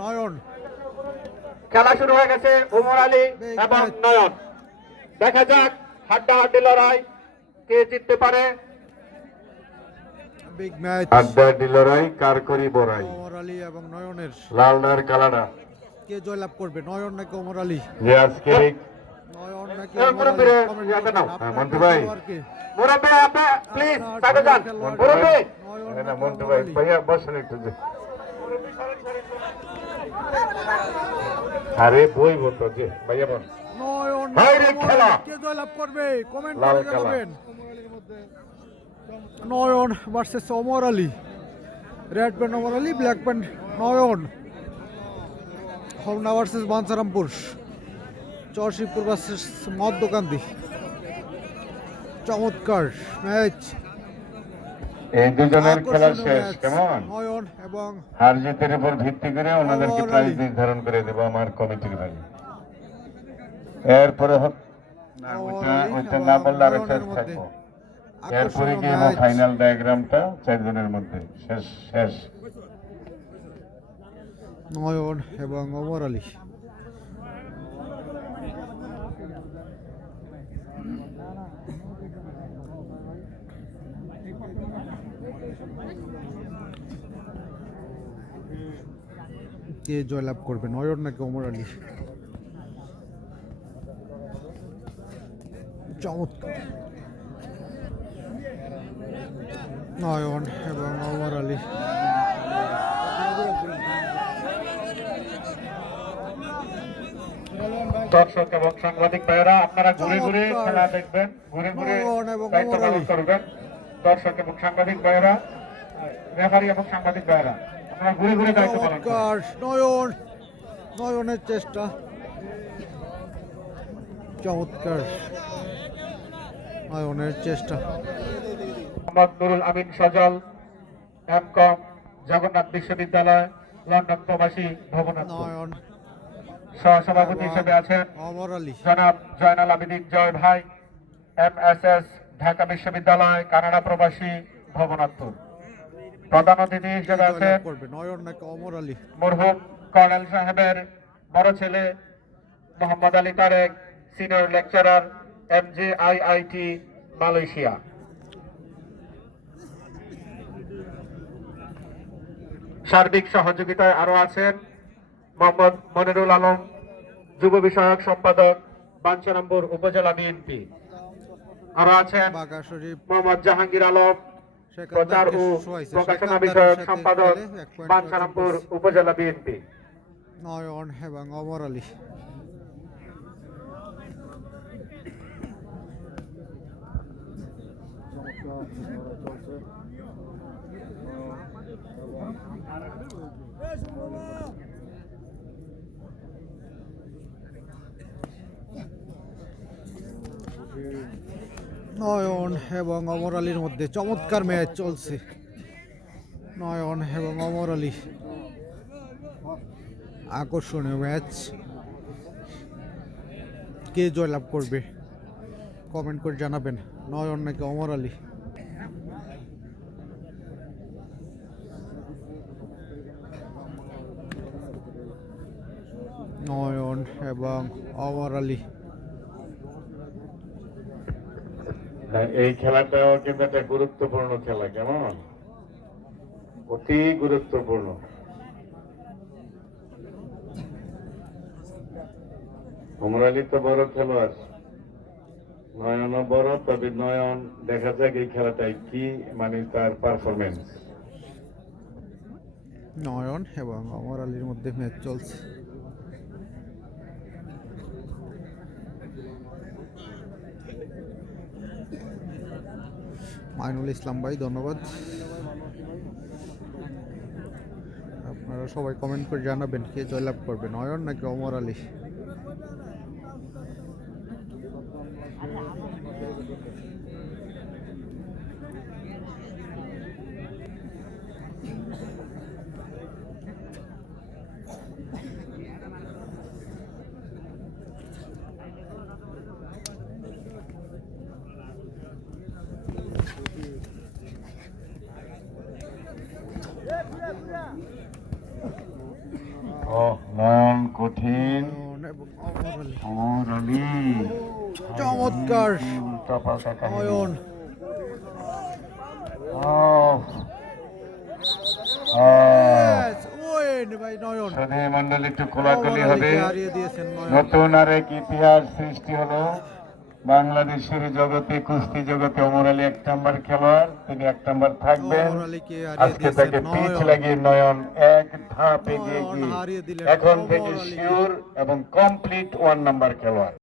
নয়ন। খেলা শুরু হয়ে গেছে ওমর আলী এবং নয়ন। দেখা যাক হাড্ডাহাড্ডি লড়াই কে জিততে পারে। বিগ ম্যাচ, হাড্ডাহাড্ডি লড়াই কার করি বড়াই। ওমর আলী এবং নয়নের লাল নার কালাডা কে জয়লাভ করবে, নয়ন নাকি ওমর আলী? যে আজকে নয়ন নাকি এই ওমর আলী? মুরব্বি কমেন্ট ইয়াতে নাও। করবেন হ্যাঁ, আপনার মন্টু প্রিয় ভাই। খেলোয়াড়কে। মুরব্বি আপনি প্লিজ আপনার সাথে প্রিয় যান। খেলোয়াড় মুরব্বি নয়ন এই না নাকি মন্টু ওমর ভাই আলী? ভাইয়া বসেন একটু যে। আরে বই বলতো যে ভাইয়া বল। নয়ন ভাই নাকি রে ওমর খেলা। আলী? কে জয়লাভ করবে কমেন্ট লাল করে খেলা। জানাবেন। Nayan versus Omar Ali. Red pant Omar Ali, black pant Nayan. Homna versus Bancharampur, Charshibpur versus Madyakandi. চমৎকার ম্যাচ, এই দুজনের খেলা আকর্ষণীয় শেষ। ম্যাচ। কেমন নয়ন এবং হার জিতের উপর ভিত্তি করে ওনাদেরকে ওমর প্রাইজ আলী। নির্ধারণ করে দেবো আমার কমিটির ভাই। এরপরে না ওমর ওইটা আলী ওইটা এবং না বললে আর নয়নের শেষ মধ্যে থাকবো। এরপরে আকর্ষণীয় গেম ও ম্যাচ। ফাইনাল ডায়াগ্রামটা 4 জনের মধ্যে শেষ শেষ। নয়ন এবং ওমর আলী। কে জয়লাভ করবে, নয়ন নাকি ওমর আলী? চমৎকার, নয়ন এবং ওমর আলী। দর্শক এবং সাংবাদিক ভাইয়েরা আপনারা ঘুরে ঘুরে চমৎকার। খেলা দেখবেন, ঘুরে ঘুরে নয়ন এবং দায়িত্ব ওমর পালন আলী। করবেন। দর্শক এবং সাংবাদিক ভাইয়েরা, রেফারি এবং সাংবাদিক ভাইয়েরা আপনারা ঘুরে ঘুরে দায়িত্ব পালন করবেন। চমৎকার, নয়ন, নয়নের চেষ্টা। চমৎকার, নয়নের চেষ্টা। মোহাম্মদ নুরুল আমিন সজল, এমকম, জগন্নাথ বিশ্ববিদ্যালয়, লন্ডন প্রবাসী ভবনাথ। নয়ন সহসভাপতি এবং হিসেবে আছেন ওমর আলী। জনাব জয়নাল আবেদিন জয় ভাই, MSS, ঢাকা বিশ্ববিদ্যালয়, কানাডা প্রবাসী ভবনাথপুর। প্রধান অতিথি কে হিসেবে আছেন জয়লাভ করবে, নয়ন নাকি ওমর আলী? মরহুম কর্নেল সাহেবের বড় ছেলে Mohammad Ali Tarek, senior lecturer, MJIIT, Malaysia. সার্বিক সহযোগিতায় আরো আছেন মোহাম্মদ মনিরুল আলম, যুব বিষয়ক সম্পাদক, বাঞ্ছারামপুর উপজেলা বিএনপি। আরো আছেন বাঘা শরীফ, মোহাম্মদ জাহাঙ্গীর আলম, প্রচার ও প্রকাশনা বিষয়ক সম্পাদক, বাঞ্ছারামপুর উপজেলা বিএনপি। নয়ন এবং ওমর আলী। নয়ন এবং ওমর আলীর মধ্যে চমৎকার ম্যাচ চলছে। নয়ন এবং ওমর আলী, আকর্ষণীয় ম্যাচ। কে জয়লাভ করবে কমেন্ট করে জানাবেন, নয়ন নাকি ওমর আলী? নয়ন এবং ওমর আলী। এই খেলাটাও কিন্তু একটা গুরুত্বপূর্ণ খেলা। কেমন অতি গুরুত্বপূর্ণ। ওমর আলী তো বড় খেলোয়াড়, নয়নও বড়, তবে নয়ন দেখা যাক এই খেলাটায় কি মানে তার পারফরমেন্স। নয়ন এবং ওমর আলীর মধ্যে ম্যাচ চলছে। মাইনুল ইসলাম ভাই, ধন্যবাদ। আপনারা সবাই কমেন্ট করে জানাবেন কে জয়লাভ করবে, নয়ন নাকি ওমর আলী? ও নয়ন কঠিন নয়ন এবং অমর আলী। অমর আলী চমৎকার উল্টাপাল্টা কাহিনী নয়ন। Yes, win ভাই নয়ন। সুধী মন্ডল একটু কোলাকুলি অমর হবে। আলীকে হারিয়ে দিয়েছেন নয়ন। নতুন আরেক ইতিহাস সৃষ্টি হলো বাংলাদেশের জগতে, কুস্তি জগতে। অমর আলী 1 নম্বর খেলোয়াড়, তিনি 1 নম্বর থাকবেন। অমর আলীকে হারিয়ে আজকে দিয়েছেন তাকে পিঠ নয়ন। লাগিয়ে নয়ন এক ধাপ এগিয়ে নয়ন গিয়ে হারিয়ে দিলেন এখন অমর থেকে আলীকে। শিওর এবং কমপ্লিট 1 নম্বর খেলোয়াড়।